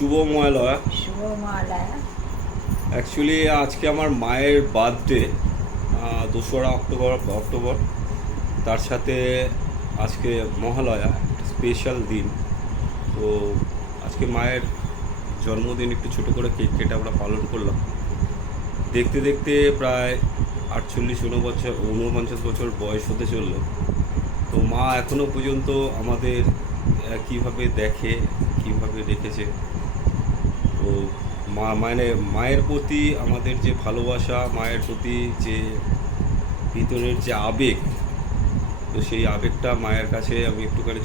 শুভ মহালয়া। শুভ Mahalaya. Actually আজকে আমার মায়ের বার্থডে, 2রা অক্টোবর। তার সাথে আজকে মহালয়া, স্পেশাল দিন। তো আজকে মায়ের জন্মদিন একটু ছোটো করে কেক কেটে আমরা পালন করলাম। দেখতে দেখতে প্রায় 48-49 বছর বয়স হতে চললো। তো মা এখনও পর্যন্ত আমাদের কীভাবে দেখে, কীভাবে রেখেছে। তো মায়ের প্রতি আমাদের যে ভালোবাসা, মায়ের প্রতি যে ভিতরের যে আবেগ, তো সেই আবেগটা মায়ের কাছে আমি একটুখানি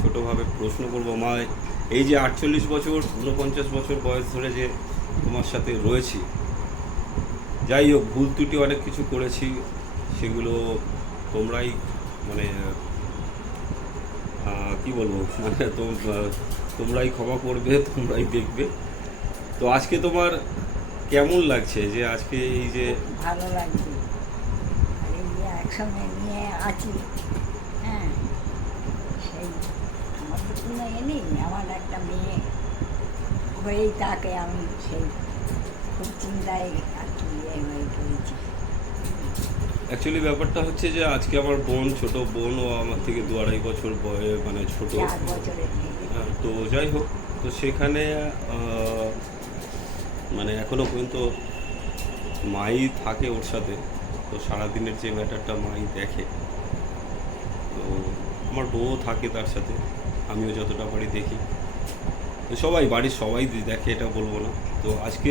ছোটোভাবে প্রশ্ন করবো। মা, এই যে 48 বছর 49 বছর বয়স ধরে যে তোমার সাথে রয়েছি, যাই হোক ভুল ত্রুটি অনেক কিছু করেছি, সেগুলো তোমরাই কি বলবো, তোমরাই ক্ষমা করবে, তোমরাই দেখবে। তো আজকে তোমার কেমন লাগছে যে আজকে এই যে? ভালো লাগছে, এই যে একসঙ্গে নিয়ে আছি। হ্যাঁ, সেই আমার তো কোনো নেই, আমার একটা মেয়ে হয়েই তাকে আমি সেই খুব চিন্তায় আর কি হয়ে পড়েছি। অ্যাকচুয়ালি ব্যাপারটা হচ্ছে যে আজকে আমার বোন, ছোট বোন, ও আমার থেকে 2-2.5 বছর ছোট। 4 বছরের থেকে। তো যাই হোক, তো সেখানে এখনো পর্যন্ত মাই থাকে ওর সাথে। তো সারাদিনের যে ম্যাটারটা মাই দেখে। তো আমার বউ থাকে তার সাথে, আমিও যতটা পারি দেখি। তো বাড়ির সবাই দেখে, এটা বলবো না। তো আজকে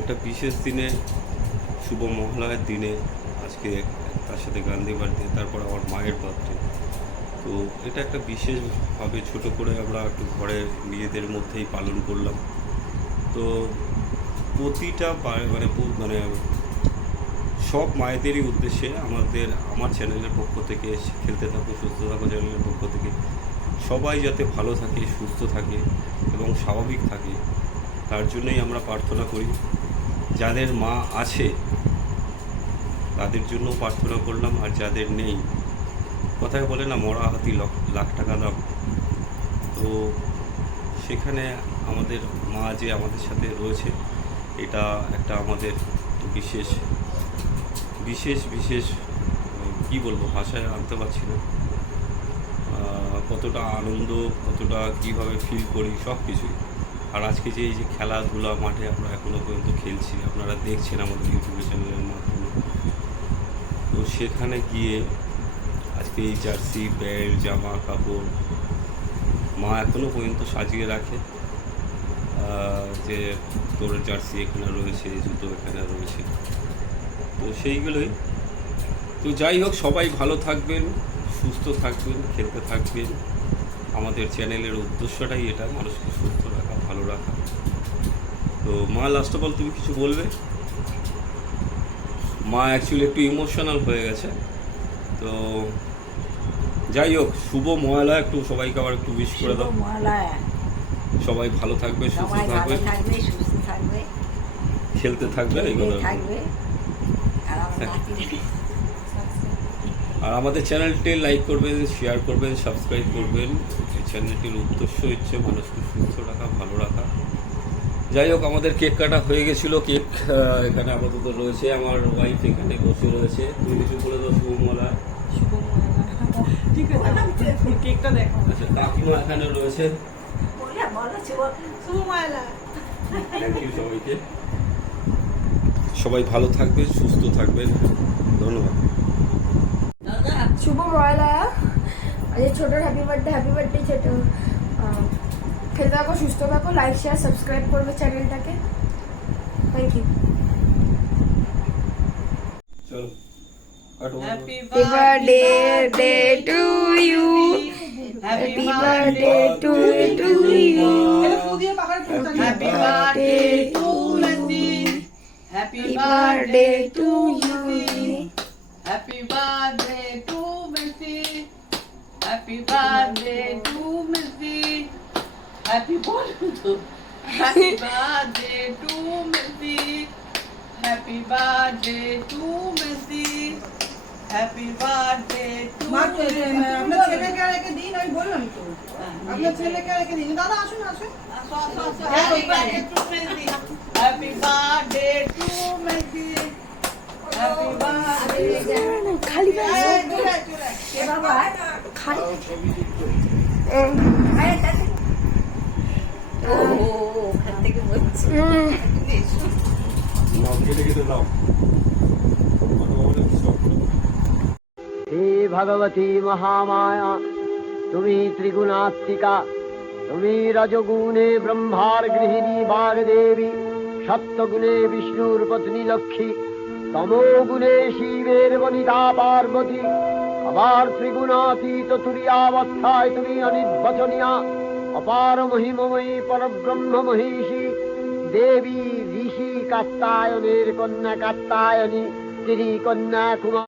একটা বিশেষ দিনে, শুভ মহালয়ার দিনে আজকে তার সাথে গান্ধী বার্থডে, তারপর আমার মায়ের বার্থডে। তো এটা একটা বিশেষভাবে ছোট করে আমরা একটু ঘরে নিজেদের মধ্যেই পালন করলাম। তো প্রতিটা সব মায়েদেরই উদ্দেশ্যে আমার চ্যানেলের পক্ষ থেকে, খেলতে থাকো সুস্থ থাকো চ্যানেলের পক্ষ থেকে সবাই যাতে ভালো থাকে, সুস্থ থাকে এবং স্বাভাবিক থাকে, তার জন্যই আমরা প্রার্থনা করি। যাদের মা আছে তাদের জন্য প্রার্থনা করলাম, আর যাদের নেই, কথায় বলে না, মরা হাতি লাখ টাকা দাম। তো সেখানে আমাদের মা যে আমাদের সাথে রয়েছে, এটা একটা আমাদের বিশেষ বিশেষ বিশেষ কী বলবো, ভাষায় আনতে পারছি না। কতটা আনন্দ, কতটা কীভাবে ফিল করি, সব কিছুই। আর আজকে যে এই যে খেলাধুলা মাঠে আমরা এখনও পর্যন্ত খেলছি, আপনারা দেখছেন আমাদের ইউটিউব চ্যানেলের মাধ্যমে। তো সেখানে গিয়ে আজকে এই জার্সি, প্যান্ট, জামা কাপড় মা এখনও পর্যন্ত সাজিয়ে রাখে, যে তোর জার্সি এখানে রয়েছে, জুতো এখানে রয়েছে। তো সেইগুলোই। তো যাই হোক, সবাই ভালো থাকবেন, সুস্থ থাকবেন, খেলতে থাকবেন। আমাদের চ্যানেলের উদ্দেশ্যটাই এটা, মানুষকে সুস্থ রাখা, ভালো রাখা। তো মা, লাস্ট অফ অল তুমি কিছু বলবে? মা অ্যাকচুয়ালি একটু ইমোশনাল হয়ে গেছে। তো যাই হোক, শুভ মহালয়া, একটু সবাইকে আবার একটু উইশ করে দাও। মহালয়া। সবাই ভালো থাকবে, সুস্থ থাকবে, সুস্থ থাকবে, খেলতে থাকবে, এইগুলো থাকবে। আর আমাদের চ্যানেলটি লাইক করবেন, শেয়ার করবেন, সাবস্ক্রাইব করবেন। এই চ্যানেলটির উদ্দেশ্য হচ্ছে মানুষকে সুস্থ রাখা, ভালো রাখা। যাই হোক, আমাদের কেক কাটা হয়ে গেছিলো। কেক এখানে আপাতত রয়েছে, আমার ওয়াইফ এখানে বসে রয়েছে। তুমি কিছু বলে দাও। শুভ মহালয়া। আচ্ছা, কাকিমা এখানে রয়েছে। থ্যাংক ইউ সবাইকে। সবাই ভালো থাকবেন, সুস্থ থাকবেন, ধন্যবাদ। শুভ মহালয়া। আজকে ছোটোর হ্যাপি বার্থডে ছোট। খেলতে থাকো, সুস্থ থাকো, লাইক শেয়ার সাবস্ক্রাইব করবে চ্যানেলটাকে। Thank you. চলো, Happy birthday to you. Happy birthday to you. Happy birthday to you. Happy birthday to you. Happy birthday to Missy. Happy birthday to Missy. Happy birthday to Missy. Happy birthday to Missy. Happy birthday to আপনার ছেলেকে আর একটা দিন আমি বললাম তো। আপনার ছেলেকে রেখে দিন দাদা আসুন আসুন happy birthday to Mehedi happy birthday to Mehedi happy birthday খালি এ বাবা খালি আরে তাতে ও ওখান থেকে বলছি নাও কেটে কেটে দাও হে ভগবতী মহামায়া তুমি ত্রিগুণাত্মিকা তুমি রজগুণে ব্রহ্মার গৃহিণী বাগদেবী সত্যগুণে বিষ্ণুর পত্নী লক্ষ্মী তমোগুণে শিবের বনিতা পার্বতী আবার ত্রিগুণাতীত তুরীয়াবস্থায় তুমি অনির্বচনীয়া অপার মহিমময়ী পরব্রহ্ম মহিষী দেবী ঋষি কাত্তায়নের কন্যা কাত্তায়নী তিনি কন্যা কুমার